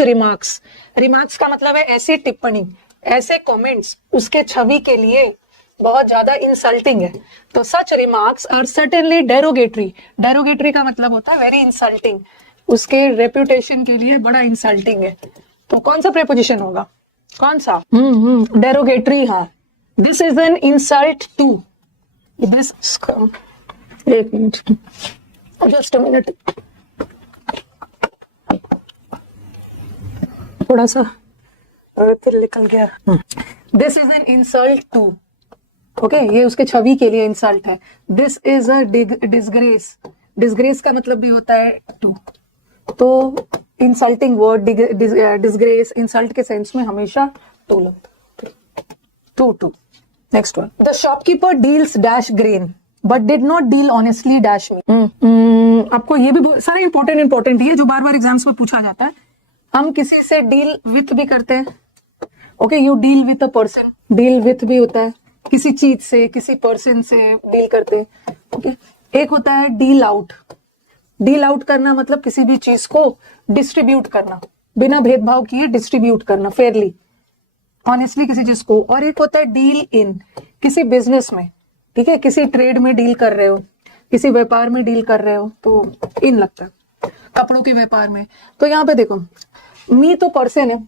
सच remarks, remarks का मतलब है ऐसी टिप्पणी, ऐसे कमेंट्स उसके छवि के लिए बहुत ज्यादा इंसल्टिंग है। तो such remarks are certainly derogatory, derogatory का मतलब होता है वेरी इंसल्टिंग, उसके रेपुटेशन के लिए बड़ा इंसल्टिंग है। तो कौन सा प्रेपोजिशन होगा, कौन सा? डेरोगेटरी। हाँ, this is an insult to this, एक मिनट, जस्ट अ मिनट, थोड़ा सा फिर निकल गया। This is an insult to, okay, ये उसके छवि के लिए इंसल्ट है। This is a disgrace, disgrace का मतलब भी होता है टू, तो इंसल्टिंग वर्ड डिसग्रेस इंसल्ट के सेंस में हमेशा टू लगता है। To. Next one, the shopkeeper deals dash grain but did not deal honestly dash मी। आपको ये भी सारे इंपॉर्टेंट है जो बार बार एग्जाम्स में पूछा जाता है। हम किसी से डील विथ भी करते हैं, okay, you deal with a person, deal with भी होता है, किसी चीज से किसी पर्सन से डील करते हैं, ओके। एक होता है डील आउट, डील आउट करना मतलब किसी भी चीज को डिस्ट्रीब्यूट करना, बिना भेदभाव किए डिस्ट्रीब्यूट करना फेयरली, ऑनेस्टली किसी चीज को। और एक होता है डील इन, किसी बिजनेस में, ठीक है, किसी ट्रेड में डील कर रहे हो, किसी व्यापार में डील कर रहे हो तो इन लगता है, कपड़ों के व्यापार में। तो यहाँ पे देखो, मी तो पर्सन है,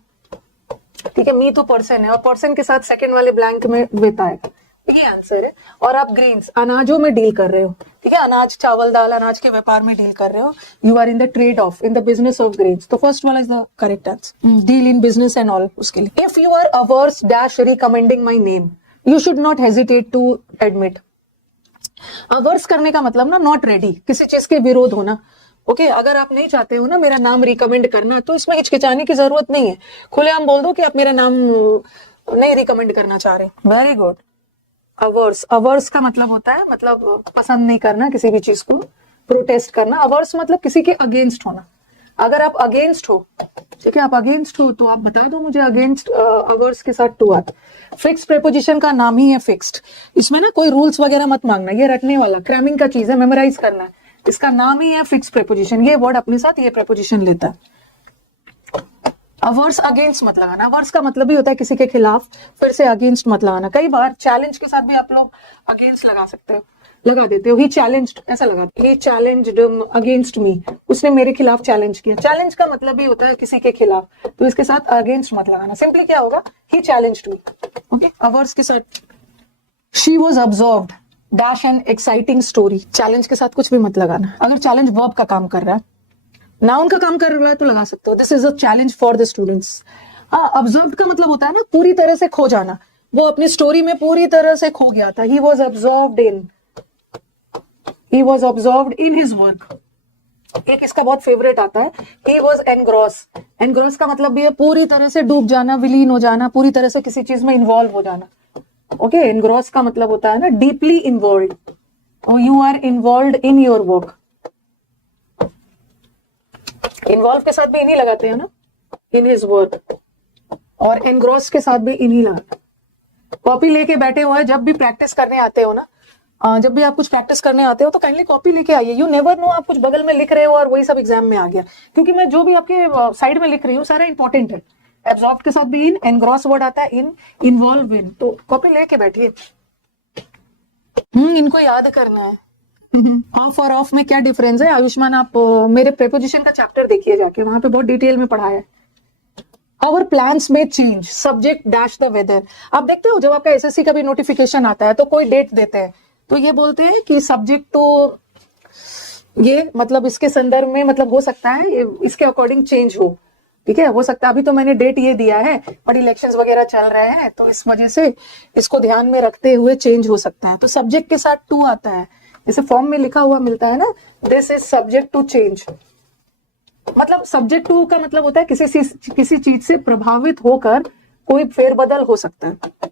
ठीक है, मी तो पर्सन है, और पर्सन के साथ सेकंड वाले ब्लैंक में विथ आएगा, ये आंसर है। और आप ग्रेन्स, अनाजों में डील कर रहे हो, ठीक है, अनाज, चावल, दाल, अनाज के व्यापार में डील कर रहे हो, you are in the trade of, in the business of grains. तो फर्स्ट वाला is the correct answer, deal in business and all, उसके लिए। If you are averse dash recommending my name you should not hesitate to admit. Averse करने का मतलब ना not ready, किसी चीज के विरोध होना, ओके। अगर आप नहीं चाहते हो ना मेरा नाम रिकमेंड करना तो इसमें हिचकिचाने की जरूरत नहीं है, खुलेआम बोल दो कि आप मेरा नाम नहीं रिकमेंड करना चाह रहे। Very good. अवर्स, अवर्स का मतलब होता है मतलब पसंद नहीं करना किसी भी चीज को, प्रोटेस्ट करना। अवर्स मतलब किसी के अगेंस्ट होना। अगर आप अगेंस्ट हो, ठीक है, आप अगेंस्ट हो तो आप बता दो मुझे अगेंस्ट, अवर्स के साथ टू आता। फिक्स प्रेपोजिशन का नाम ही है फिक्स्ड, इसमें ना कोई रूल्स वगैरह मत मांगना, ये रटने वाला क्रैमिंग का चीज है, मेमोराइज करना है, इसका नाम ही है फिक्स प्रेपोजिशन। ये वर्ड अपने साथ ये प्रेपोजिशन लेता है। अवर्स अगेंस्ट मत लगाना, अवर्स का मतलब ही होता है किसी के खिलाफ, फिर से अगेंस्ट मत लगाना। कई बार चैलेंज के साथ भी आप लोग अगेंस्ट लगा सकते हो, लगा देते हो, ही चैलेंज्ड, ऐसा लगा, ही चैलेंज्ड अगेंस्ट मी, उसने मेरे खिलाफ चैलेंज किया। चैलेंज का मतलब ही होता है किसी के खिलाफ, तो इसके साथ अगेंस्ट मत लगाना, सिंपली क्या होगा, ही चैलेंज्ड मी, ओके। अवर्स के साथ she was absorbed dash an exciting story, challenge के साथ कुछ भी मत लगाना। अगर चैलेंज वर्ब का काम कर रहा है, नाउन का काम कर रहा है तो लगा सकते हो, this is a challenge for the students. हाँ, ऑब्जर्व्ड का मतलब होता है ना पूरी तरह से खो जाना, वो अपनी स्टोरी में पूरी तरह से खो गया था। He was absorbed in, he was absorbed in his work. एक इसका बहुत फेवरेट आता है, ही वॉज एनग्रॉस, एनग्रॉस का मतलब भी है पूरी तरह से डूब जाना, विलीन हो जाना, पूरी तरह से किसी चीज में इन्वॉल्व हो जाना, ओके। एनग्रॉस का मतलब होता है ना deeply involve, you are involve in your work. Involve के साथ भी इन्हीं लगाते हैं ना, इन हिज वर्क, और एनग्रॉस के साथ भी इन्हीं लगाते। कॉपी लेके बैठे हुए हैं, जब भी प्रैक्टिस करने आते हो ना, जब भी आप कुछ प्रैक्टिस करने आते हो तो काइंडली कॉपी लेके आइए। यू नेवर नो, आप कुछ बगल में लिख रहे हो और वही सब एग्जाम में आ गया, क्योंकि मैं जो भी आपके साइड में लिख रही हूँ सारा इंपॉर्टेंट है। एब्जॉर्ब के साथ भी इन, एनग्रॉस वर्ड आता है इन, इन्वॉल्व इन, तो कॉपी लेके बैठिए। इनको याद करना है। ऑफ और ऑफ में क्या डिफरेंस है आयुष्मान, आप मेरे प्रेपोजिशन का चैप्टर देखिए जाके, वहां पे बहुत डिटेल में पढ़ाया है। आवर प्लान्स में change, subject dash the weather. आप देखते हो जब आपका एसएससी का भी नोटिफिकेशन आता है तो कोई डेट देते हैं, तो ये बोलते हैं कि सब्जेक्ट तो ये मतलब इसके संदर्भ में मतलब हो सकता है इसके अकॉर्डिंग चेंज हो, ठीक है, हो सकता है। अभी तो मैंने डेट ये दिया है बट इलेक्शंस वगैरह चल रहे हैं तो इस वजह से इसको ध्यान में रखते हुए चेंज हो सकता है। तो सब्जेक्ट के साथ टू आता है, जैसे फॉर्म में लिखा हुआ मिलता है ना, this is subject to change. मतलब सब्जेक्ट टू का मतलब होता है किसी चीज से प्रभावित होकर कोई फेरबदल हो सकता है।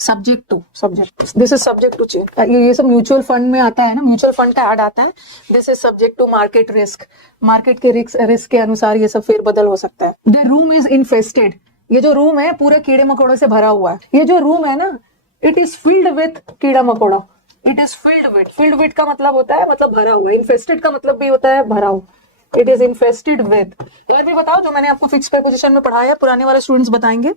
Subject to, subject, this is subject to change. ये सब म्यूचुअल फंड में आता है ना, म्यूचुअल फंड का ऐड आता है, this is subject to market risk, market के रिस्क के अनुसार ये सब फेरबदल हो सकता है। द रूम इज इन्फेस्टेड, ये जो रूम है पूरे कीड़े मकोड़ों से भरा हुआ है। ये जो रूम है ना, इट इज फिल्ड विथ कीड़ा मकोड़ा, it is filled with, filled with का मतलब होता है मतलब भरा हुआ, इन्फेस्टेड का मतलब भी होता है भरा हुआ, इट इज इन्फेस्टेड विद। अगर भी बताओ जो मैंने आपको फिक्स प्रीपोजिशन में पढ़ाया, पुराने वाले स्टूडेंट्स बताएंगे।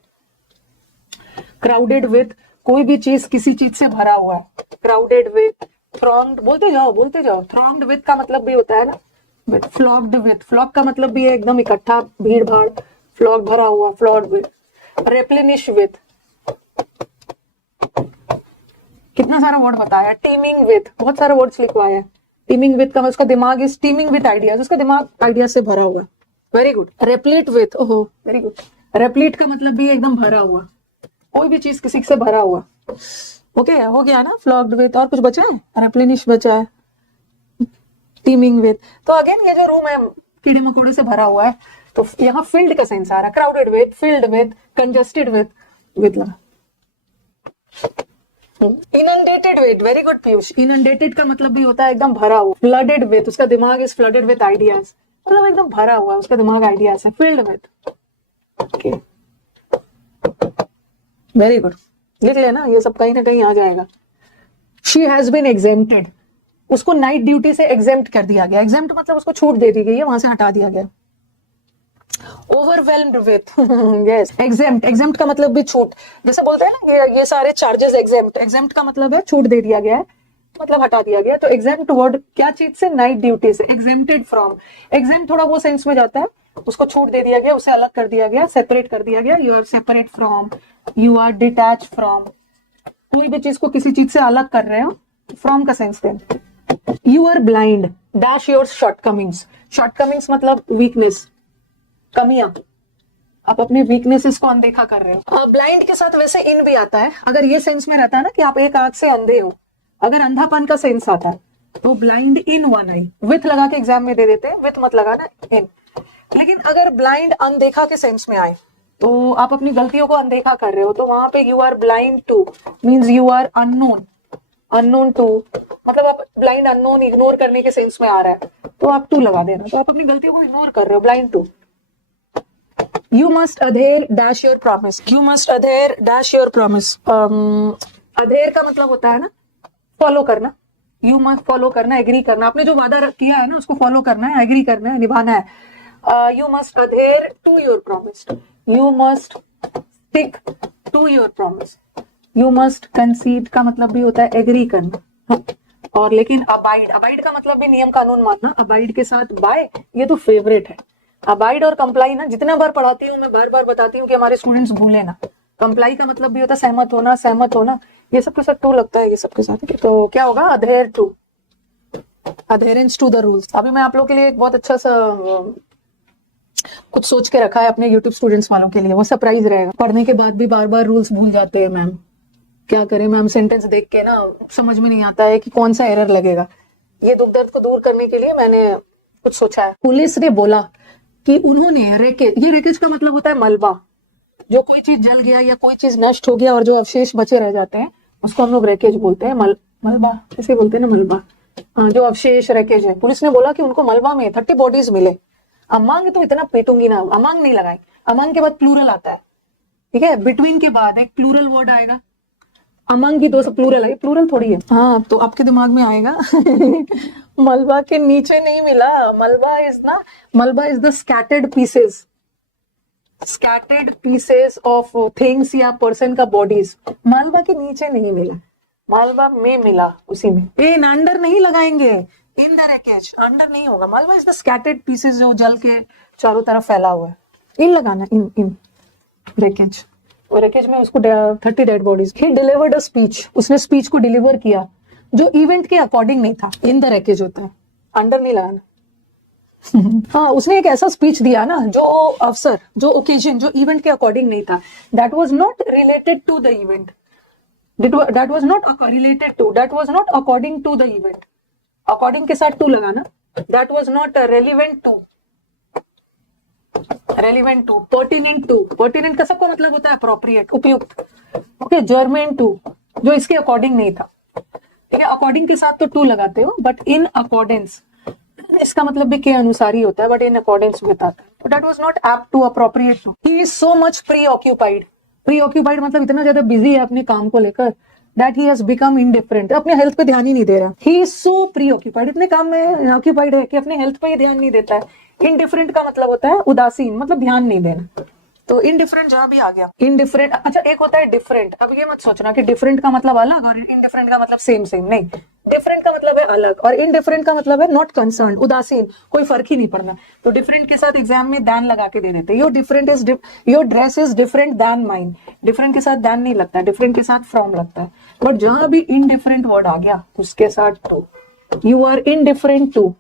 क्राउडेड विद, कोई भी चीज किसी चीज से भरा हुआ है। क्राउडेड विद, थ्रॉन्ग्ड, बोलते जाओ। थ्रॉन्ग्ड विद का मतलब भी होता है ना विद। फ्लॉक्ड विद, फ्लॉक का मतलब भी है एकदम इकट्ठा, भीड़ भाड़, फ्लॉक भरा हुआ, फ्लॉड विद। रेप्लेनिश विद, कितना सारा वर्ड बताया। टीमिंग विद, बहुत सारे वर्ड्स लिखवाया। टीमिंग विद का मतलब उसका दिमाग इज टीमिंग विद आइडियाज, उसका दिमाग आइडिया से भरा हुआ। Very good. रेप्लीट विद, ओहो वेरी गुड। रेप्लीट का मतलब भी एकदम भरा हुआ, कोई भी चीज किसी से भरा हुआ। ओके हो गया ना फ्लॉक्ड विद। और कुछ बचा है? रेप्लेनिश बचा है, टीमिंग विद। तो अगेन ये जो रूम है कीड़े मकोड़े से भरा हुआ है, तो यहाँ फील्ड का सेंस आ रहा है। Crowded with, filled with, congested with लगा। Inundated with, very good Piyush. Inundated का मतलब भी होता है एकदम भरा हुआ। फ्लडेड विद, उसका दिमाग इज फ्लडेड विद आइडियाज, मतलब एकदम भरा हुआ, उसका दिमाग आइडियाज है। Filled with, okay very good. लिख लेना, ये सब कहीं ना कहीं आ जाएगा। शी हैज बीन एग्जेम्प्टेड, उसको नाइट ड्यूटी से एग्जेम्प्ट कर दिया गया। एग्जेम्प्ट मतलब उसको छूट दे दी गई है, वहां से हटा दिया गया। Overwhelmed with, yes. Exempt, exempt का मतलब भी छूट, जैसे बोलते हैं ना ये सारे चार्जेस एग्जेम्प्ट। एग्जेम्प्ट का मतलब है छूट दे दिया गया है, मतलब हटा दिया गया। तो एग्जेम्प्ट वर्ड क्या चीज से? नाइट ड्यूटी से। एग्जेम्प्टेड फ्रॉम, एग्जेम्प्ट थोड़ा वो सेंस में जाता है, उसको छूट दे दिया गया, उसे अलग कर दिया गया, सेपरेट कर दिया गया। You are separate from, you are detach from, कोई भी चीज को किसी चीज से अलग कर रहे हो, फ्रॉम का सेंस दें। You are blind, dash your shortcomings. Shortcomings मतलब वीकनेस, कमियां। आप अपने वीकनेसेस को अनदेखा कर रहे हो। ब्लाइंड के साथ वैसे इन भी आता है, अगर ये सेंस में रहता है ना कि आप एक आंख से अंधे हो, अगर अंधापन का सेंस आता है तो blind in one I, with लगा के एग्जाम में दे देते हैं, विथ मत लगाना, इन। लेकिन अगर ब्लाइंड अनदेखा के सेंस में आए, तो आप अपनी गलतियों को अनदेखा कर रहे हो, तो वहां पे you are blind to means you are unknown. Unknown to मतलब आप ब्लाइंड अननोन इग्नोर करने के सेंस में आ रहा है, तो आप टू लगा देना। तो आप अपनी गलतियों को इग्नोर कर रहे हो, blind to. You must adhere dash your promise. You must adhere dash your promise. adhere का मतलब होता है ना फॉलो करना। You must follow करना, एग्री करना। आपने जो वादा किया है ना उसको फॉलो करना है, एग्री करना है, निभाना है। You must adhere to your promise. You must stick to your promise. You must concede का मतलब भी होता है एग्री करना। और लेकिन अबाइड का मतलब भी नियम कानून मानना। अबाइड के साथ बाय, ये तो फेवरेट है। अबाइड और कंप्लाई ना जितना बार पढ़ाती हूँ मैं, बार बार बताती हूँ कि हमारे स्टूडेंट्स भूले ना। कंप्लाई का मतलब भी होता है सहमत होना, ये सबके साथ टू लगता है, ये सबके साथ। तो क्या होगा? Adhere to, adherence to the rules. अभी मैं आप लोग के लिए एक बहुत अच्छा सा कुछ सोच के रखा है अपने यूट्यूब स्टूडेंट्स वालों के लिए, वो सरप्राइज रहेगा। पढ़ने के बाद भी बार बार रूल्स भूल जाते हैं मैम, क्या करें मैम? सेंटेंस देख के ना समझ में नहीं आता है कि कौन सा एरर लगेगा। ये दुख दर्द को दूर करने के लिए मैंने कुछ सोचा है। पुलिस ने बोला कि उन्होंने रेकेज, ये रेकेज का मतलब होता है मलबा। जो कोई चीज जल गया या कोई चीज नष्ट हो गया और जो अवशेष बचे रह जाते हैं उसको हम लोग रेकेज बोलते हैं। मलबा इसे बोलते हैं ना, मलबा। जो अवशेष रेकेज है। पुलिस ने बोला कि उनको मलबा में 30 बॉडीज मिले। अमांग तो इतना पीटूंगी ना, अमांग नहीं लगाई। अमांग के बाद प्लूरल आता है, ठीक है? बिटवीन के बाद एक प्लूरल वर्ड आएगा। अमंग की दो प्लूरल है, प्लूरल थोड़ी है। हाँ तो आपके दिमाग में आएगा मलबा के नीचे नहीं मिला। मलबा is the scattered pieces of things या पर्सन का बॉडीज। मलबा के नीचे नहीं मिला, मलबा में मिला, उसी में। इन अंडर नहीं लगाएंगे, इन द रेकेज, अंडर नहीं होगा। मलबा इज द स्कैटर्ड पीसेस जो जल के चारों तरफ फैला हुआ है। इन लगाना, इन रेकेज। और रेकेज में उसको 30 dead bodies. He delivered a speech, उसने स्पीच को डिलीवर किया जो इवेंट के अकॉर्डिंग नहीं था। इन द रेकेज होता है, अंडर नहीं लगाना। हाँ उसने एक ऐसा स्पीच दिया ना जो अवसर, जो ओकेजन, जो इवेंट के अकॉर्डिंग नहीं था। That was not related to the event, that was not related to, that was not according to the event. According के साथ टू लगाना। That was not relevant to, relevant to, pertinent to. Pertinent का सबका मतलब होता है appropriate, उपयुक्त। Okay, Germain to, जो इसके अकॉर्डिंग नहीं था। ठीक है, अकॉर्डिंग के साथ तो टू लगाते हो, बट इन अकॉर्डेंस इसका मतलब भी के अनुसार ही होता है, बट इन अकॉर्डेंस बताता है। That was not apt to, appropriate to. He is so much preoccupied. Preoccupied मतलब इतना ज्यादा बिजी है अपने काम को लेकर, that he has become indifferent, अपने हेल्थ पे ध्यान ही नहीं दे रहा। He is so preoccupied, इतने काम में ऑक्यूपाइड है कि अपने हेल्थ पे ही ध्यान नहीं देता है। इनडिफरेंट का मतलब होता है उदासीन, मतलब ध्यान नहीं देना। तो इनडिफरेंट जहां भी आ गया, इनडिफरेंट। अच्छा एक होता है डिफरेंट, अब ये मत सोचना कि डिफरेंट का मतलब अलग और इनडिफरेंट का मतलब सेम सेम, नहीं। डिफरेंट का मतलब है अलग और इनडिफरेंट का मतलब है नॉट कंसर्न, उदासीन, कोई फर्क ही नहीं पड़ना। तो डिफरेंट के साथ एग्जाम में दैन लगा के दे देते, your different is, your dress is different than mine. Different के साथ दैन नहीं लगता, डिफरेंट के साथ फ्रॉम लगता है। बट जहां भी इनडिफरेंट वर्ड आ गया उसके साथ to, you are indifferent to,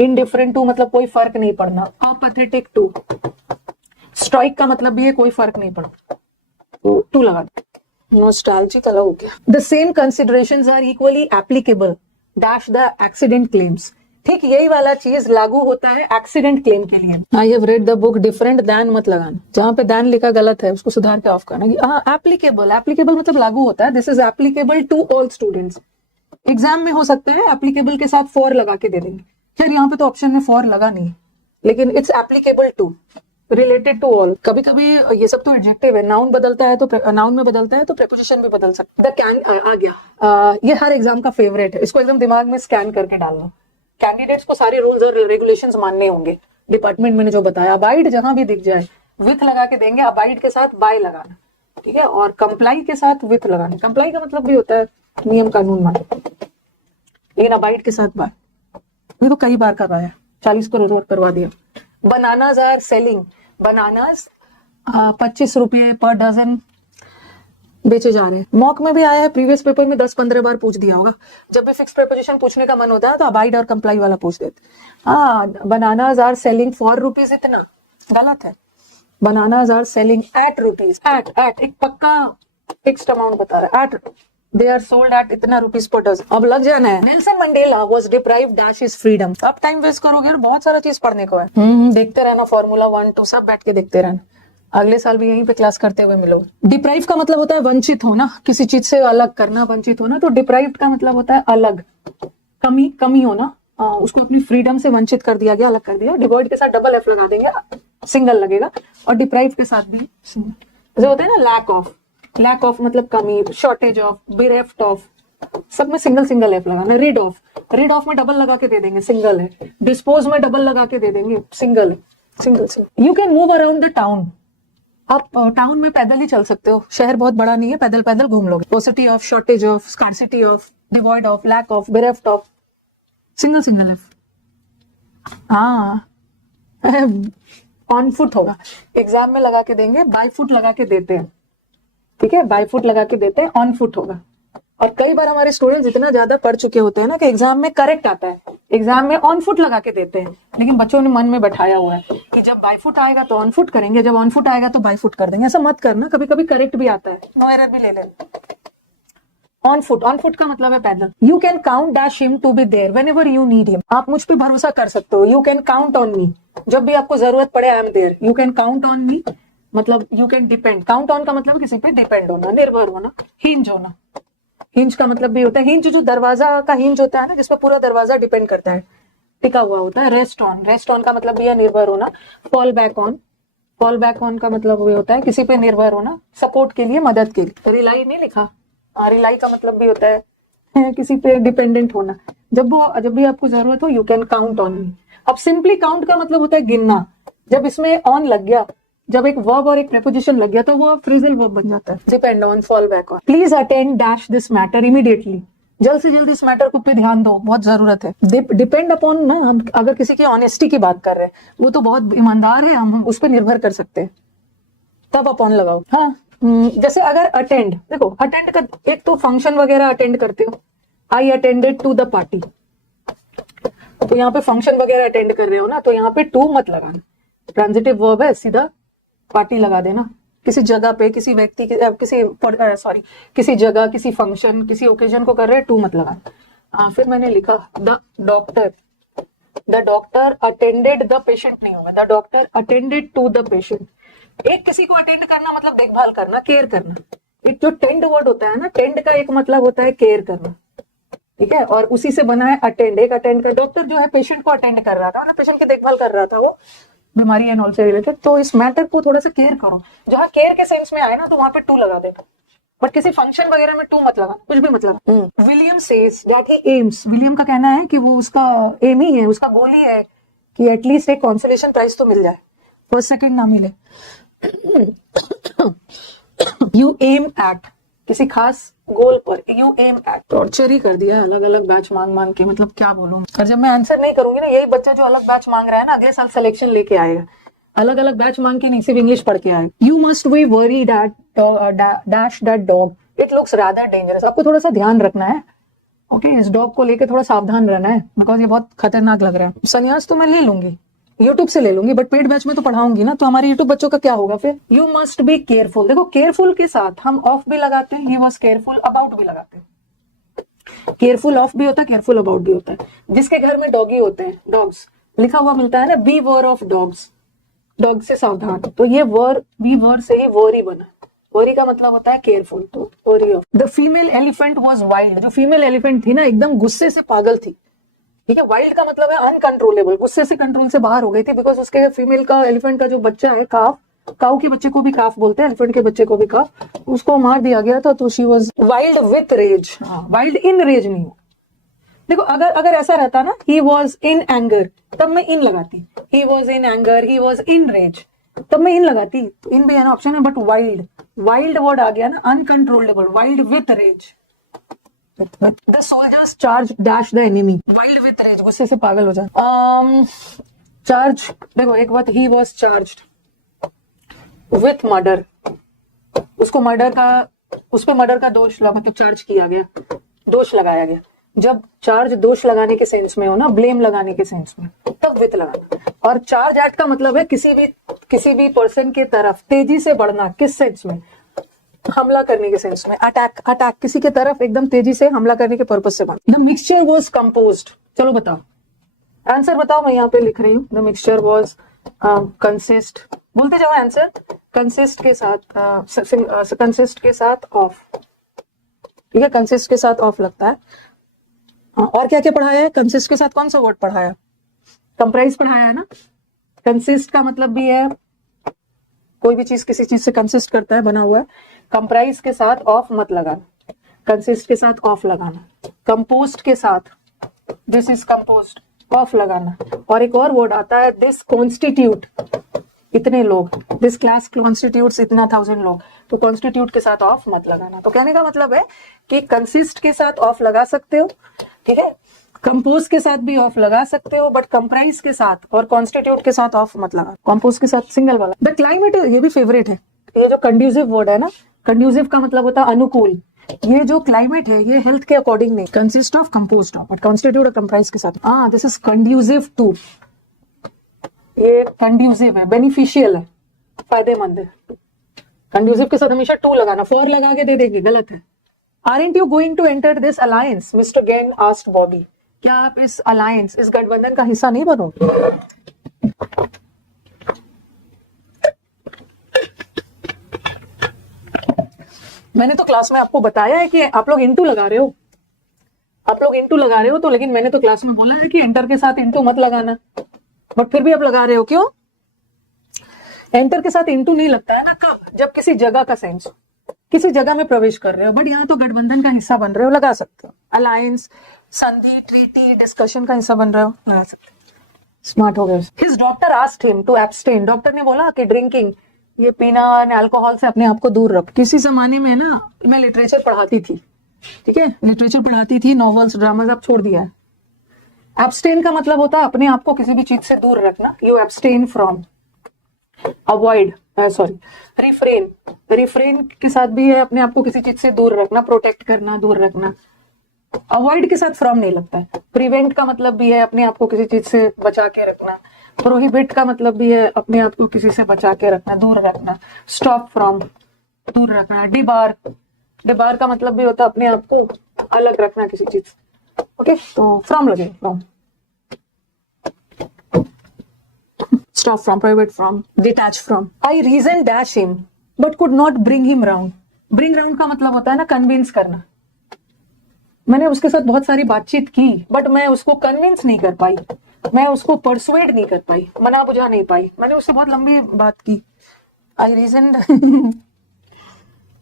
indifferent to मतलब कोई फर्क नहीं पड़ना, अपैथेटिक टू। स्ट्राइक का मतलब भी है कोई फर्क नहीं पड़ता, तो टू लगा दो। नॉस्टैल्जिक अलग हो गया। The same considerations are equally applicable dash the accident claims. ठीक यही वाला चीज लागू होता है एक्सीडेंट क्लेम के लिए। I have read the book different than मत लगाना, जहां पे दैन लिखा गलत है उसको सुधार के ऑफ करना। हाँ एप्लीकेबल, एप्लीकेबल मतलब लागू होता है, this is applicable to all students. Exam में हो सकता है एप्लीकेबल के साथ फॉर लगा के दे देंगे, खैर यहाँ पे तो ऑप्शन में फॉर लगा नहीं है, लेकिन it's applicable to, related to all. कभी कभी ये सब तो एडजेक्टिव है, नाउन बदलता है तो नाउन में बदलता है तो प्रेपोजिशन भी बदल सकता है। द कैन आ गया, ये हर एग्जाम का फेवरेट है, इसको एकदम दिमाग में स्कैन करके डालना। कैंडिडेट्स को सारे रूल्स और रेगुलेशंस मानने होंगे, डिपार्टमेंट मैंने जो बताया। अबाइड जहां भी दिख जाए विथ लगा के देंगे, अबाइड के साथ बाय लगाना, ठीक है, और कंप्लाई के साथ विथ लगाना। कंप्लाई का मतलब भी होता है नियम कानून मानो, लेकिन अबाइड के साथ बाय। ये तो कई बार करवाया, 40 करोड़ और करवा दिया। बनानाज आर सेलिंग, बनानास 25 रुपये पर डजन बेचे जा रहे हैं। मॉक में भी आया है, प्रीवियस पेपर में 10-15 बार पूछ दिया होगा। जब भी फिक्स प्रीपोजिशन पूछने का मन होता है तो अबाइड और कंप्लाई वाला पूछ देते। हाँ, bananas are selling for rupees, इतना गलत है। Bananas are selling at rupees, at एक पक्का फिक्स्ड अमाउंट बता रहा है, at they are sold at इतना रुपीज पर डजन। अब लग जाना है। Nelson Mandela was deprived dash his freedom. अब टाइम वेस्ट करोगे और बहुत सारा चीज पढ़ने को है। देखते रहना, फॉर्मूला 1 2 सब बैठ के देखते रहना। अगले साल भी यहीं पे क्लास करते हुए मिलो। डिप्राइव का मतलब होता है वंचित होना, किसी चीज से अलग करना, वंचित होना। तो डिप्राइव्ड का मतलब होता है अलग, कमी होना, उसको अपनी फ्रीडम से वंचित कर दिया गया, अलग कर दिया। डिवॉइड के साथ डबल एफ लगा देंगे, सिंगल लगेगा, और डिप्राइव के साथ भी सिंगल। जो होता है ना लैक ऑफ मतलब कमी, शॉर्टेज ऑफ, बेरेफ्ट ऑफ, सब में सिंगल सिंगल एफ लगाना। रिड ऑफ में डबल लगा के दे देंगे, सिंगल है। डिस्पोज में डबल लगा के दे देंगे, सिंगल है, single. You can move around the town. आप टाउन में पैदल ही चल सकते हो, शहर बहुत बड़ा नहीं है, पैदल पैदल घूम लोगे। Paucity of, shortage of, scarcity of, devoid of, lack of, bereft of, single single F. हाँ ऑन फुट होगा, एग्जाम में लगा के देंगे, बाय फुट लगा के देते हैं, ठीक है, बाय फुट लगा के देते हैं, ऑन फुट होगा। और कई बार हमारे स्टूडेंट्स इतना ज्यादा पढ़ चुके होते हैं ना कि एग्जाम में करेक्ट आता है, एग्जाम में ऑन फुट लगा के देते हैं, लेकिन बच्चों ने मन में बैठाया हुआ है कि जब बाय फुट आएगा तो ऑन फुट करेंगे, जब ऑन फुट आएगा तो बाय फुट कर देंगे। ऐसा मत करना, कभी कभी करेक्ट भी आता है, नो एरर भी ले लेना। ऑन फुट का मतलब है पैदल। You can count dash him to be there whenever you need him. आप मुझ पे भरोसा कर सकते हो। You can count on me, जब भी आपको जरूरत पड़े I am there. You can count on me मतलब you can depend. Count on का मतलब किसी पे डिपेंड होना, निर्भर होना। हिंज होना, हिंज का मतलब भी होता है, हिंज जो दरवाजा का हिंज होता है ना, जिसपे पूरा दरवाजा डिपेंड करता है, टिका हुआ होता है। रेस्ट ऑन का मतलब भी है निर्भर होना। फॉल बैक ऑन का मतलब भी होता है किसी पे निर्भर होना, सपोर्ट के लिए, मदद के लिए। रिलाई नहीं लिखा, रिलाई का मतलब भी होता है किसी पे डिपेंडेंट होना। जब भी आपको जरूरत हो, यू कैन काउंट ऑन मी। अब सिंपली काउंट का मतलब होता है गिनना। जब इसमें ऑन लग गया, जब एक वर्ब और एक प्रेपोजिशन लग गया तो वो फ्रेजल वर्ब बन जाता है। Depend on, fall back on. Please attend dash this matter immediately. जल्द से जल्द इस मैटर को पे ध्यान दो, बहुत जरूरत है। डिपेंड अपॉन ना, हम अगर किसी की ऑनेस्टी की बात कर रहे हैं, वो तो बहुत ईमानदार है, हम उस पर निर्भर कर सकते हैं, तब अपॉन लगाओ। हाँ, जैसे अगर अटेंड, देखो अटेंड का एक तो फंक्शन वगैरह अटेंड करते हो, I attended to the party, तो यहाँ पे फंक्शन वगैरह अटेंड कर रहे हो ना, तो यहाँ पे टू मत लगाना, ट्रांजिटिव वर्ब है, सीधा पार्टी लगा देना। किसी जगह पे, किसी व्यक्ति किसी जगह, किसी फंक्शन, किसी ओकेजन को कर रहे हैं, टू मत लगाना। फिर मैंने लिखा the doctor attended the patient, नहीं होगा, the doctor attended to the patient. एक किसी को अटेंड करना मतलब देखभाल करना, केयर करना। एक जो टेंड वर्ड होता है ना, टेंड का एक मतलब होता है केयर करना, ठीक है, और उसी से बना है अटेंड। एक अटेंड कर, डॉक्टर जो है पेशेंट को अटेंड कर रहा था, पेशेंट की देखभाल कर रहा था, वो बीमारी एंड ऑल से रिलेटेड। तो इस मैटर को थोड़ा सा केयर करो। जहां केयर के सेंस में आए ना, तो वहां पे टू लगा देना, बट किसी फंक्शन वगैरह में टू मत लगा, कुछ भी मत लगा। William says that he AIIMS, William का कहना है कि वो उसका एम ही है, उसका गोल ही है कि एटलीस्ट एक कॉन्सोलेशन प्राइज तो मिल जाए, फर्स्ट सेकंड ना मिले। यू एम एट, किसी खास गोल पर यू एम एट। टॉर्चर ही कर दिया अलग अलग बैच मांग मांग के, मतलब क्या बोलूं। और जब मैं आंसर नहीं करूंगी ना, यही बच्चा जो अलग बैच मांग रहा है ना, अगले साल सिलेक्शन लेके आएगा, अलग अलग बैच मांग के नहीं, सिर्फ इंग्लिश पढ़ के आए। You must be worry that dash that dog, it looks rather dangerous. आपको थोड़ा सा ध्यान रखना है, ओके, इस डॉग को लेके थोड़ा सावधान रहना है, बिकॉज ये बहुत खतरनाक लग रहा है। संन्यास तो मैं ले लूंगी, यूट्यूब से ले लूंगी, बट पेड बैच में तो पढ़ाऊंगी ना, तो हमारे यूट्यूब बच्चों का क्या होगा फिर। यू मस्ट बी केयरफुल, देखो केयरफुल के साथ हम ऑफ भी लगाते हैं, ही वॉज केयरफुल अबाउट भी लगाते हैं। केयरफुल ऑफ भी होता है, केयरफुल अबाउट भी होता है। जिसके घर में डॉगी होते हैं, डॉग्स लिखा हुआ मिलता है ना, beware of dogs, dog से सावधान, तो ये वर, बी वर से ही वरी बना। वरी का मतलब होता है केयरफुल, तो worry of. The female elephant was wild, जो फीमेल एलिफेंट थी ना, एकदम गुस्से से पागल थी, ठीक है। वाइल्ड का मतलब है अनकंट्रोलेबल, गुस्से से कंट्रोल से बाहर हो गई थी, बिकॉज उसके फीमेल का, एलिफेंट का जो बच्चा है काफ, काऊ के बच्चे को भी काफ बोलते हैं, एलिफेंट के बच्चे को भी काफ, उसको मार दिया गया था, तो she was wild with rage. Wild in rage नहीं हो। देखो अगर ऐसा रहता ना, ही वॉज इन एंगर, तब मैं इन लगाती, he was in anger, he was in rage, तब मैं इन लगाती, तो इन भी है ना ऑप्शन है, बट वाइल्ड, वाइल्ड वर्ड आ गया ना, uncontrollable, wild with rage. The soldiers charged dash the enemy, wild with rage, गुस्से से पागल हो जाए। चार्ज, देखो एक बात, he was charged with murder, उसको मर्डर का, उस पे मर्डर का दोष लगा, मतलब चार्ज किया गया, दोष लगाया गया। जब चार्ज दोष लगाने के सेंस में हो ना, ब्लेम लगाने के सेंस में, तब विथ लगाना। और चार्ज एक्ट का मतलब है किसी भी पर्सन के तरफ तेजी से बढ़ना, किस सेंस में, हमला करने के सेंस में, अटैक किसी के तरफ एकदम तेजी से हमला करने के पर्पस से बढ़ना। द मिक्सचर वाज कंपोज्ड, चलो बताओ आंसर बताओ, मैं यहाँ पे लिख रही हूँ। द मिक्सचर वाज कंसिस्ट, बोलते जाओ आंसर, कंसिस्ट के साथ कंसिस्ट के साथ ऑफ, ठीक है, कंसिस्ट के साथ ऑफ लगता है। और क्या क्या पढ़ाया है कंसिस्ट के साथ, कौन सा वर्ड पढ़ाया, कंप्राइज पढ़ाया है ना। कंसिस्ट का मतलब भी है कोई भी चीज किसी चीज से कंसिस्ट करता है, बना हुआ है। कंप्राइज के साथ ऑफ मत लगाना, कंसिस्ट के साथ ऑफ लगाना। कंपोस्ट के साथ दिस इज कंपोस्ट, ऑफ लगाना। और एक और वर्ड आता है दिस कॉन्स्टिट्यूट, इतने लोग, दिस क्लास कॉन्स्टिट्यूट्स इतना 1000 लोग, तो कॉन्स्टिट्यूट के साथ ऑफ मत लगाना। तो कहने का मतलब है कि कंसिस्ट के साथ ऑफ लगा सकते हो, ठीक है, कंपोज के साथ भी ऑफ लगा सकते हो, बट कंप्राइज के साथ और कॉन्स्टिट्यूट के साथ ऑफ मत लगा। कंपोज के साथ सिंगल वाला। द क्लाइमेट, ये भी फेवरेट है, ये जो कंड्यूसिव वर्ड है ना, कंड्यूसिव का मतलब होता है अनुकूल। ये जो क्लाइमेट है ये हेल्थ के अकॉर्डिंग नहीं, consist of, composed of, but constitute और कंप्राइज के साथ। हाँ, दिस इज कंड्यूसिव टू, ये कंड्यूसिव है, बेनिफिशियल है, फायदेमंद है। कंड्यूसिव के साथ हमेशा टू लगाना, फॉर लगा के दे देंगे, गलत है। Aren't you going to enter this alliance? Mr. Gain asked Bobby. क्या आप इस अलायंस, इस गठबंधन का हिस्सा नहीं बनोगे? मैंने तो क्लास में आपको बताया है कि आप लोग इंटू लगा रहे हो, तो लेकिन मैंने तो क्लास में बोला है कि एंटर के साथ इंटू मत लगाना, बट फिर भी आप लगा रहे हो, क्यों? एंटर के साथ इंटू नहीं लगता है ना, कब? जब किसी जगह का सेंस, किसी जगह में प्रवेश कर रहे हो, बट यहाँ तो गठबंधन का हिस्सा बन रहे हो, लगा सकते हो। अलायंस, संधि, ट्रीटी, डिस्कशन का हिस्सा बन रहे हो, लगा सकते हो। स्मार्ट हो गए। His doctor asked him to abstain, doctor ने बोला कि ड्रिंकिंग, ये पीना, अल्कोहल से अपने आप को दूर रख। किसी जमाने में ना मैं लिटरेचर पढ़ाती थी, ठीक है, लिटरेचर पढ़ाती थी, नॉवेल्स, ड्रामाज, अब छोड़ दिया है। एब्सटेन का मतलब होता है अपने आप को किसी भी चीज से दूर रखना। You abstain from, avoid, sorry, refrain, refrain के साथ भी है अपने आप को किसी चीज से दूर रखना, प्रोटेक्ट करना, दूर रखना। अवॉइड के साथ फ्रॉम नहीं लगता है। प्रिवेंट का मतलब भी है अपने आप को किसी चीज से बचा के रखना। प्रोहिबिट का मतलब भी है अपने आप को किसी से बचा के रखना, दूर रखना। स्टॉप फ्रॉम, दूर रखना। डिबार, डिबार का मतलब भी होता है अपने आप को अलग रखना किसी चीज से। ओके, तो फ्रॉम लगे, from, stop from, prohibit from, detach from. I reasoned dash him, but could not bring him round. Bring round का मतलब होता है ना कन्विंस करना। मैंने उसके साथ बहुत सारी बातचीत की, बट मैं उसको कन्विंस नहीं कर पाई, मैं उसको परसुएड नहीं कर पाई, मना बुझा नहीं पाई। मैंने उससे बहुत लंबी बात की। I reasoned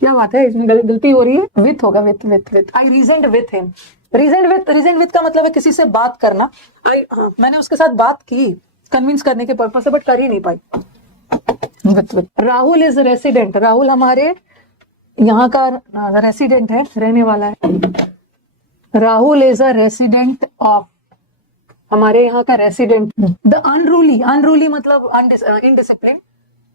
क्या बात है, इसमें गलती हो रही है, विथ होगा, with with with. I reasoned with him. reasoned with का मतलब है किसी से बात करना। हाँ, मैंने उसके साथ बात की, कन्विंस करने के पर्पज से, बट कर ही नहीं पाई। राहुल इज रेसिडेंट, राहुल हमारे यहाँ का रेसिडेंट है, रहने वाला है। Rahul is a resident of, हमारे यहाँ का रेसिडेंट। द अनरूली, अनरूली मतलब indiscipline,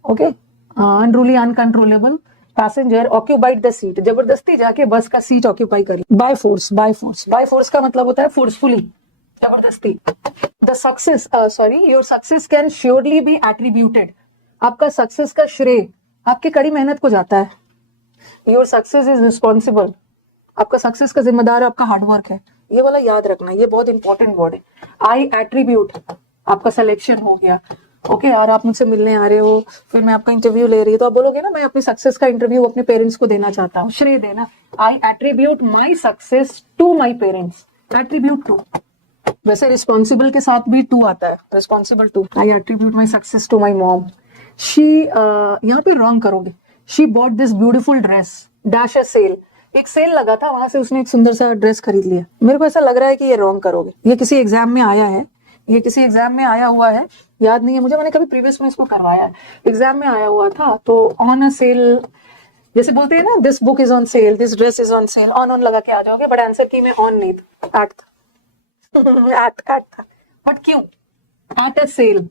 okay, unruly uncontrollable passenger occupied the seat, जबरदस्ती जाके बस का सीट ऑक्यूपाई करी। By force, by force, by force का मतलब होता है फोर्सफुली, जबरदस्ती। The success, sorry, your success can surely be attributed, आपका सक्सेस का श्रेय आपकी कड़ी मेहनत को जाता है। योर सक्सेस इज रिस्पॉन्सिबल, आपका सक्सेस का जिम्मेदार आपका हार्डवर्क है। ये वाला याद रखना, ये बहुत इंपॉर्टेंट वर्ड है। आई एट्रीब्यूट, आपका सिलेक्शन हो गया, ओके, और आप मुझसे मिलने आ रहे हो, फिर मैं आपका इंटरव्यू ले रही हूँ, तो आप बोलोगे ना मैं अपनी सक्सेस का इंटरव्यू अपने पेरेंट्स को देना चाहता हूँ, श्रेय देना। I attribute my success to my parents, attribute to. वैसे रिस्पॉन्सिबल के साथ भी टू आता है, responsible to. I attribute my success to my mom. She, यहाँ पे रॉन्ग करोगे। She bought this beautiful dress dash a sale, एक सेल लगा था, वहां से उसने एक सुंदर सा ड्रेस खरीद लिया। मेरे को ऐसा लग रहा है कि ये रॉन्ग करोगे। ये किसी एग्जाम में आया है, ये किसी एग्जाम में आया हुआ है, याद नहीं है मुझे, मैंने कभी प्रीवियस में इसको करवाया है, एग्जाम में आया हुआ था। तो ऑन अ सेल, जैसे बोलते हैं ना, this book is on sale, this dress is on sale, on लगा के आ जाओगे, बट आंसर की में ऑन नहीं था, एट था। एट था, बट क्यों एट अ सेल?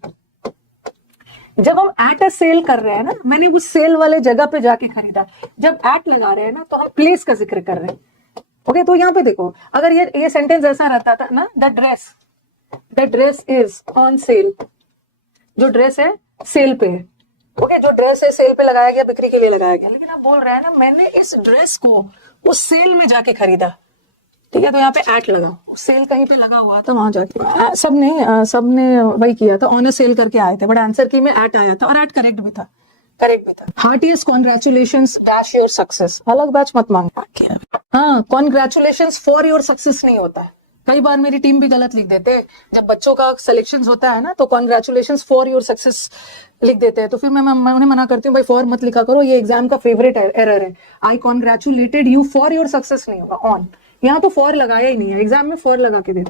जब हम एट अ सेल कर रहे हैं ना, मैंने उस सेल वाले जगह पे जाके खरीदा। जब एट लगा रहे हैं ना, तो हम प्लेस का जिक्र कर रहे हैं, ओके। तो यहाँ पे देखो, अगर ये सेंटेंस ऐसा रहता था ना, the dress is on sale, जो ड्रेस है सेल पे है, ओके, जो ड्रेस है सेल पे लगाया गया, बिक्री के लिए लगाया गया। लेकिन आप बोल रहे हैं ना, मैंने इस ड्रेस को उस सेल में जाके खरीदा, ठीक है, तो यहाँ पे एट लगा, सेल कहीं पे लगा हुआ था, वहां जाके सबने वही किया था, ऑन अ सेल करके आए थे, बट आंसर की में एट आया था, और एट करेक्ट भी था, करेक्ट भी था। Heartiest congratulations dash your success, अलग बैच मत मांग। हाँ, कॉन्ग्रेचुलेशंस फॉर योर सक्सेस नहीं होता है, कई बार मेरी टीम भी गलत लिख देते हैं। जब बच्चों का सिलेक्शन होता है ना, तो कॉन्ग्रेचुलेशंस फॉर योर सक्सेस लिख देते हैं, तो फिर मैं उन्हें मना करती हूँ, भाई फॉर मत लिखा करो, ये एग्जाम का फेवरेट एरर है। I congratulated you for your success नहीं होगा, ऑन। यहाँ तो फॉर लगाया ही नहीं है, एग्जाम में फॉर लगा के दे।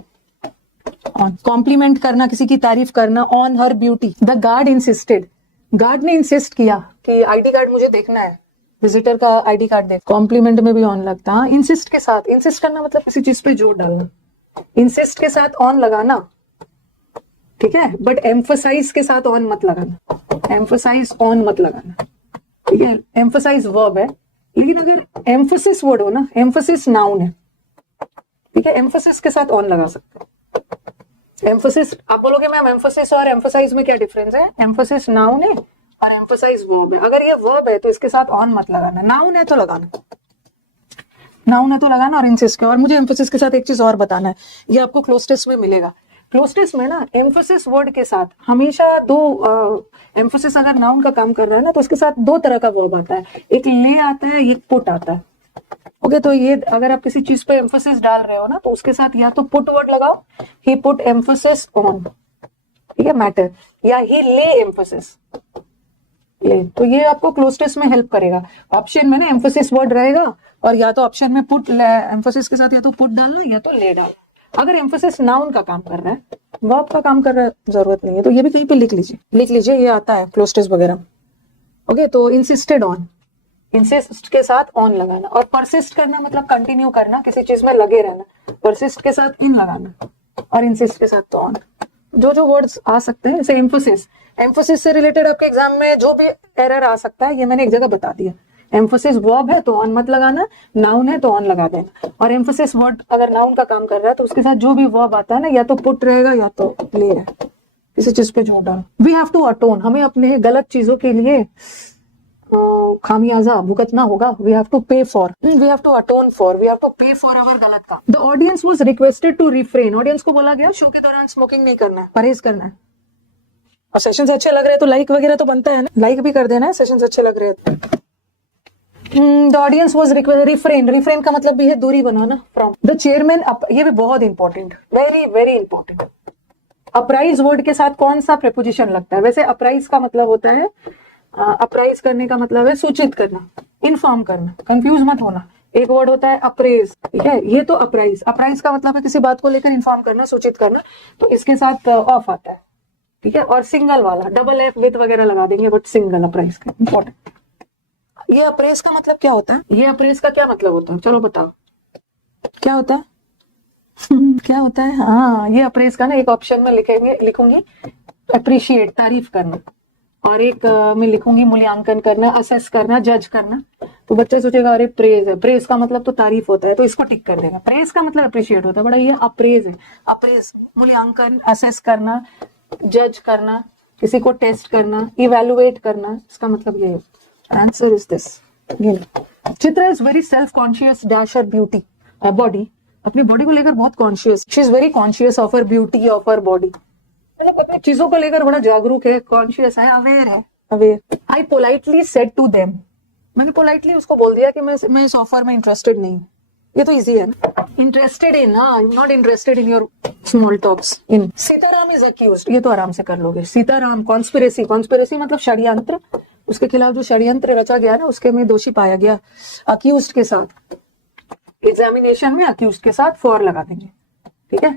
ऑन, कॉम्प्लीमेंट करना, किसी की तारीफ करना, on her beauty. The guard insisted, guard ने इंसिस्ट किया कि आईडी कार्ड मुझे देखना है, विजिटर का आईडी कार्ड देख। कॉम्प्लीमेंट में भी ऑन लगता है। इंसिस्ट के साथ, इंसिस्ट करना मतलब किसी चीज पे जोर डालना, इंसिस्ट के साथ ऑन लगाना, ठीक है, बट एम्फसाइज के साथ ऑन मत लगाना, एम्फसाइज ऑन मत लगाना, ठीक है। एम्फसाइज वर्ब है, लेकिन अगर एम्फोसिस वर्ड हो ना, एम्फोसिस नाउन है, ठीक है, एम्फोसिस के साथ ऑन लगा सकते हैं। एम्फोसिस, आप बोलोगे मैम एम्फोसिस और एम्फोसाइज में क्या डिफरेंस है? एम्फोसिस नाउन है और एम्फोसाइज वर्ब है। अगर ये वर्ब है तो इसके साथ ऑन मत लगाना, नाउन है तो लगाना, नाउन है तो लगाना, और इंसिस्ट का। और मुझे एम्फोसिस के साथ एक चीज और बताना है, ये आपको क्लोज टेस्ट में मिलेगा। क्लोज टेस्ट में ना एम्फोसिस वर्ड के साथ हमेशा दो, एम्फोसिस अगर नाउन का काम कर रहा है ना, तो उसके साथ दो तरह का वर्ब आता है, एक ले आता है, एक पुट आता है, ओके। तो ये अगर आप किसी चीज पे एम्फोसिस डाल रहे हो ना, तो उसके साथ या तो पुट वर्ड लगाओ, ही पुट एम्फोसिस ऑन, ठीक है, मैटर, या ही ले एम्फोसिस, ले। तो ये आपको क्लोज टेस्ट में हेल्प करेगा। ऑप्शन में ना एम्फोसिस वर्ड रहेगा, और या तो ऑप्शन में पुट, एम्फोसिस के साथ या तो पुट डालना या तो ले डालना। अगर एम्फोसिस नाउन का काम कर रहा है, वर्ब का काम कर रहा है, जरूरत नहीं है। तो ये भी कहीं पे लिख लीजिए, ये आता है क्लोज टेस्ट वगैरह, ओके। तो इंसिस्टेड ऑन, इंसिस्ट के साथ ऑन लगाना, और परसिस्ट करना मतलब कंटिन्यू करना, किसी चीज में लगे रहना। परसिस्ट के साथ इन लगाना, और इंसिस्ट के साथ तो ऑन। जो वर्ड्स आ सकते हैं, जैसे एम्फोसिस, एम्फोसिस से रिलेटेड आपके एग्जाम में जो भी एरर आ सकता है, ये मैंने एक जगह बता दिया। एम्फोसिस वर्ब है तो ऑन मत लगाना, नाउन है तो ऑन लगा देना। और एम्फोसिस वर्ड अगर नाउन का काम कर रहा है, तो उसके साथ जो भी वर्ब आता है ना, या तो पुट रहेगा या तो ले है, किसी चीज पे जोर डाल। वी हैव टू अटोन, हमें अपने गलत चीजों के लिए खामियाजा भुगतना होगा। We have to pay for, we have to atone for, we have to pay for our गलत काम। The audience was requested to refrain, audience को बोला गया शो के दौरान स्मोकिंग नहीं करना है, परहेज करना है। और सेशंस अच्छे लग रहे हैं तो लाइक वगैरह तो बनता है ना, लाइक भी कर देना है, सेशंस अच्छे लग रहे हैं। The audience was refrain, refrain का मतलब भी है दूरी बनाना फ्रॉम। द चेयरमैन, ये भी बहुत important, very very important. अपराइज word के साथ कौन सा प्रेपोजिशन लगता है? वैसे अपराइज का मतलब होता है, अपराइज करने का मतलब है सूचित करना, इन्फॉर्म करना, कंफ्यूज मत होना। एक वर्ड होता है अप्रेज, ठीक है, ये तो अपराइज, अपराइज का मतलब है किसी बात को लेकर इन्फॉर्म करना, सूचित करना, तो इसके साथ ऑफ आता है, ठीक है, और सिंगल वाला डबल एफ विथ वगैरह लगा देंगे, बट सिंगल अप्रेस का इंपॉर्टेंट। ये अप्रेस का मतलब क्या होता है, ये अप्रेस का क्या मतलब होता है, चलो बताओ क्या होता है। क्या होता है, हाँ ये अप्रेस का ना, एक ऑप्शन में लिखूंगी अप्रिशिएट तारीफ करना, और एक मैं लिखूंगी मूल्यांकन करना, असेस करना, जज करना। तो बच्चा सोचेगा अरे प्रेज है, प्रेज का मतलब तो तारीफ होता है, तो इसको टिक कर देगा। प्रेज का मतलब अप्रिशिएट होता है, बड़ा ये अप्रेज है। अप्रेज मूल्यांकन, असेस करना, जज करना, किसी को टेस्ट करना, इवेलुएट करना, इसका मतलब ये है। Answer is this. Chitra is very self conscious dash her beauty body, अपनी बॉडी को लेकर बहुत conscious, she is very conscious of her beauty, of her body, मतलब अपनी चीजों को लेकर बड़ा जागरूक है, कॉन्शियस है, अवेयर है, aware. I politely said to them, मैंने पोलाइटली उसको बोल दिया कि मैं इस ऑफर में इंटरेस्टेड नहीं। ये तो इजी है ना, interested in, not interested in your small talks. In Sitaram is accused, ये तो आराम से कर लोगे। सीताराम कॉन्स्पिरेसी, कॉन्स्पिरेसी मतलब षड्यंत्र, उसके खिलाफ जो षड्यंत्र रचा गया ना उसके में दोषी पाया गया। अक्यूज्ड के साथ एग्जामिनेशन में अक्यूज्ड के साथ फॉर लगा देंगे, ठीक है,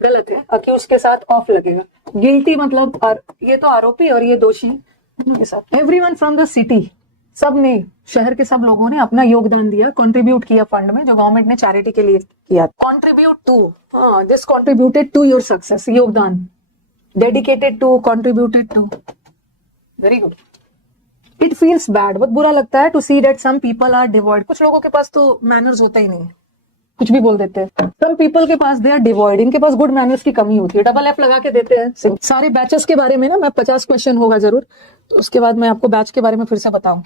गलत है, अक्यूज के साथ ऑफ लगेगा। गिल्टी मतलब ये तो आरोपी और ये दोषी के साथ। एवरीवन फ्रॉम द सिटी, सब ने, शहर के सब लोगों ने अपना योगदान दिया, कंट्रीब्यूट किया फंड में जो गवर्नमेंट ने चैरिटी के लिए किया। कंट्रीब्यूट टू, हाँ this contributed to your success, योगदान, dedicated to, contributed to, very good. It feels bad, बहुत बुरा लगता है, to see that some people are devoid, कुछ लोगों के पास तो मैनर्स होता ही नहीं है, कुछ भी बोल देते हैं। सम पीपल के पास दे आर डिवॉइड, इनके पास गुड मैनर्स की कमी होती है, डबल एफ लगा के देते हैं। सारे बैचेस के बारे में ना मैं 50 क्वेश्चन होगा जरूर, तो उसके बाद मैं आपको बैच के बारे में फिर से बताऊं।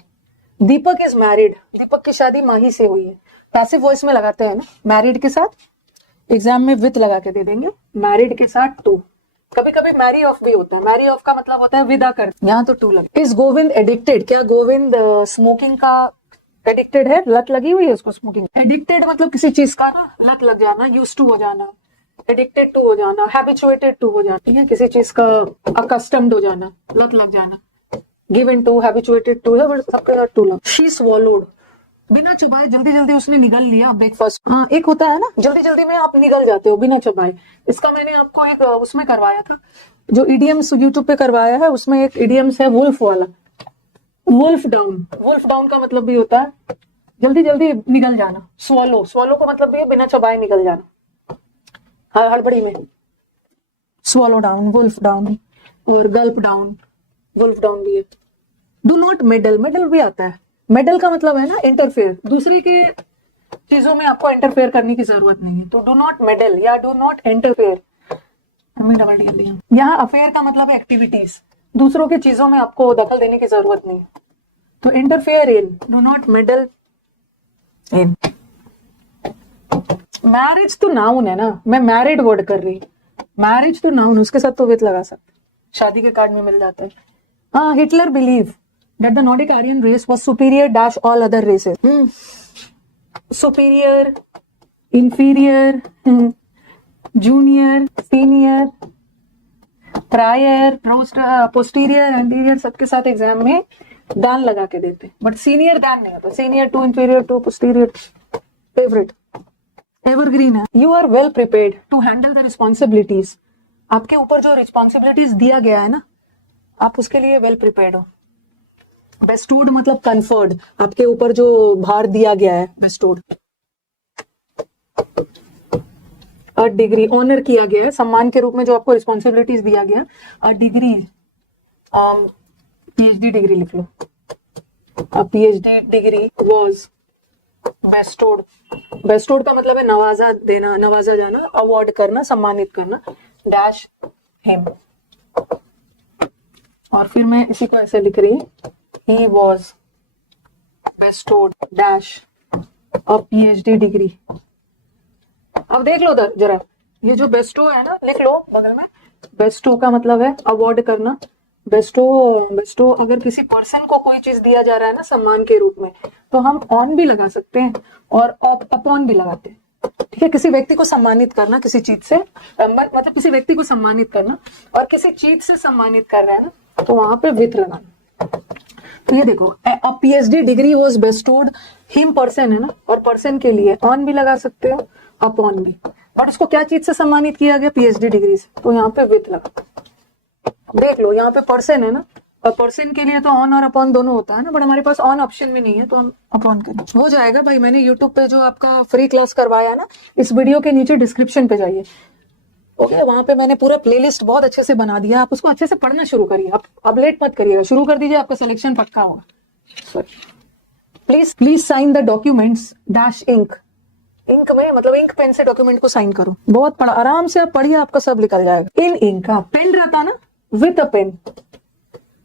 दीपक इज मैरिड, दीपक की शादी माही से हुई है, पैसिव वॉइस में लगाते हैं ना, मैरिड के साथ, एग्जाम में विथ लगा के दे देंगे, मैरिड के साथ टू, कभी कभी मैरी ऑफ भी होता है, मैरी ऑफ का मतलब होता है विदा कर, यहाँ तो टू लगे। इज गोविंद एडिक्टेड, क्या गोविंद स्मोकिंग का एडिक्टेड है, लत लगी हुई है उसको स्मोकिंग। एडिक्टेड मतलब किसी चीज का ना लत लग जाना, यूज्ड टू हो जाना, एडिक्टेड टू हो जाना, हैबिचुएटेड टू हो जाना, ठीक है, किसी चीज का अकस्टम्ड हो जाना, लत लग जाना, गिवन टू, हैबिचुएटेड टू है, सबके साथ टू लग। शी स्वॉलोड, बिना चबाए जल्दी जल्दी उसने निगल लिया ब्रेकफास्ट। हाँ एक होता है ना जल्दी जल्दी में आप निगल जाते हो बिना चबाए, इसका मैंने आपको एक उसमें करवाया था, जो इडियम्स यूट्यूब पे करवाया है, उसमें एक इडियम्स है वुल्फ वाला, वुल्फ डाउन। वुल्फ डाउन का मतलब भी होता है जल्दी जल्दी निगल जाना। स्वॉलो, स्वॉलो का मतलब भी है बिना चबाए निगल जाना, हड़बड़ी में। स्वॉलो डाउन, वुल्फ डाउन, और गल्प डाउन, वुल्फ डाउन भी है। डू नॉट मेडल, मेडल भी आता है, मेडल का मतलब है ना इंटरफेयर, दूसरे के चीजों में आपको इंटरफेयर करने की जरूरत नहीं है, तो डू नॉट मेडल या डू नॉट इंटरफेयर। यहाँ अफेयर का मतलब है एक्टिविटीज, दूसरों की चीजों में आपको दखल देने की जरूरत नहीं, तो interfere in, do not medal in. Marriage तो नाउन है ना, मैं मैरिड वर्ड कर रही, मैरिज तो नाउन, उसके साथ तो विथ लगा सकते, शादी के कार्ड में मिल जाता है। हाँ, Hitler believe that the Nordic Aryan race was superior dash all other races. Superior, inferior, junior, senior, prior, posterior, anterior, सबके साथ एग्जाम में दान लगा के देते, बट सीनियर दान नहीं होता। Senior to, inferior to, posterior, favourite, evergreen है। You are well prepared to handle the responsibilities, आपके ऊपर जो रिस्पॉन्सिबिलिटीज दिया गया है ना, आप उसके लिए वेल प्रिपेयर्ड हो। बेस्टूड मतलब कन्फर्ड, आपके ऊपर जो भार दिया गया है, बेस्टूड। अ डिग्री, ऑनर किया गया है, सम्मान के रूप में जो आपको रिस्पॉन्सिबिलिटीज दिया गया। अ डिग्री, पीएचडी डिग्री लिख लो, अ पीएचडी डिग्री वाज बेस्टूड। बेस्टूड का मतलब है नवाजा देना, नवाजा जाना, अवार्ड करना, सम्मानित करना, डैश हिम। और फिर मैं इसी को ऐसे लिख रही हूँ, he was bestowed dash a PhD degree। अब देख लो जरा, ये जो बेस्टो है ना, लिख लो बगल में, बेस्टो का मतलब है अवार्ड करना। बेस्टो अगर किसी पर्सन को कोई चीज दिया जा रहा है ना सम्मान के रूप में, तो हम ऑन भी लगा सकते हैं और अपॉन भी लगाते हैं, ठीक है। किसी व्यक्ति को सम्मानित करना किसी चीज से, मतलब किसी व्यक्ति को सम्मानित करना और किसी चीज से सम्मानित कर रहे हैं ना, तो वहां पे विथ लगाना। तो ये देखो, a PhD degree was bestowed him, person है ना, और पर्सन के लिए ऑन भी लगा सकते हो, अपॉन भी, बट उसको क्या चीज से सम्मानित किया गया, पीएचडी डिग्री से, तो यहाँ पे विथ लगा। देख लो यहाँ पे पर्सन है ना, और पर्सन के लिए तो ऑन और अपॉन दोनों होता है ना, बट हमारे पास ऑन ऑप्शन में नहीं है तो हम अपॉन करें। हो जाएगा भाई, मैंने यूट्यूब पे जो आपका फ्री क्लास करवाया ना, इस वीडियो के नीचे डिस्क्रिप्शन पे जाइए, ओके, वहां पे मैंने पूरा प्लेलिस्ट बहुत अच्छे से बना दिया, आप उसको अच्छे से पढ़ना शुरू करिए, आप अब लेट मत करिएगा, शुरू कर दीजिए, आपका सिलेक्शन पक्का होगा। Please sign the documents dash ink, ink में मतलब इंक पेन से डॉक्यूमेंट को साइन करो। बहुत पढ़ा, आराम से आप पढ़िए, आपका सब निकल जाएगा। इन इंक, पेन रहता ना, विथ अ पेन,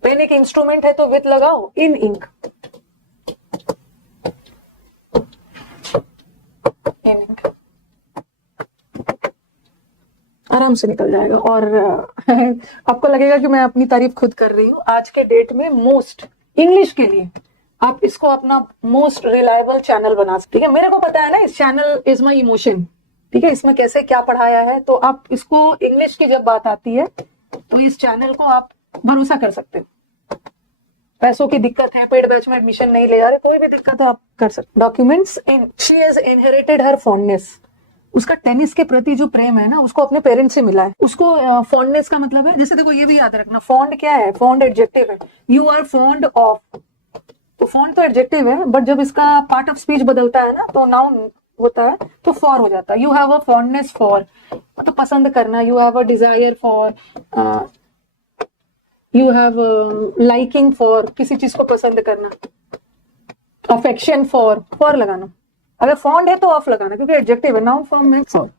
पेन एक इंस्ट्रूमेंट है तो विथ लगाओ, इन इंक, इन इंक, आराम से निकल जाएगा। और आपको लगेगा कि मैं अपनी तारीफ खुद कर रही हूँ। आज के डेट में मोस्ट इंग्लिश के लिए आप इसको अपना मोस्ट रिलायबल चैनल बना सकते, ठीक है। मेरे को पता है ना, इस चैनल इज माई इमोशन, ठीक है, इसमें कैसे क्या पढ़ाया है, तो आप इसको इंग्लिश की जब बात आती है तो इस चैनल को आप भरोसा कर सकते हो। पैसों की दिक्कत है, पेड बैच में एडमिशन नहीं ले जा रहे, कोई भी दिक्कत है आप कर सकते। Documents in, she has inherited her fondness, उसका टेनिस के प्रति जो प्रेम है ना, उसको अपने पेरेंट्स से मिला है। उसको फॉन्डनेस का मतलब है, जैसे देखो ये भी याद रखना, फॉन्ड क्या है, फॉन्ड एडजेक्टिव है, यू आर फॉन्ड ऑफ, तो फॉन्ड तो एडजेक्टिव है, बट जब इसका पार्ट ऑफ स्पीच बदलता है ना तो नाउन होता है तो फॉर हो जाता है। You have a fondness for, तो पसंद करना, you have a desire for, you have liking for, किसी चीज को पसंद करना, अफेक्शन फॉर, फॉर लगाना। अगर फॉन्ड है तो ऑफ लगाना, क्योंकि एडजेक्टिव है, नाउन फॉर्म में फॉर।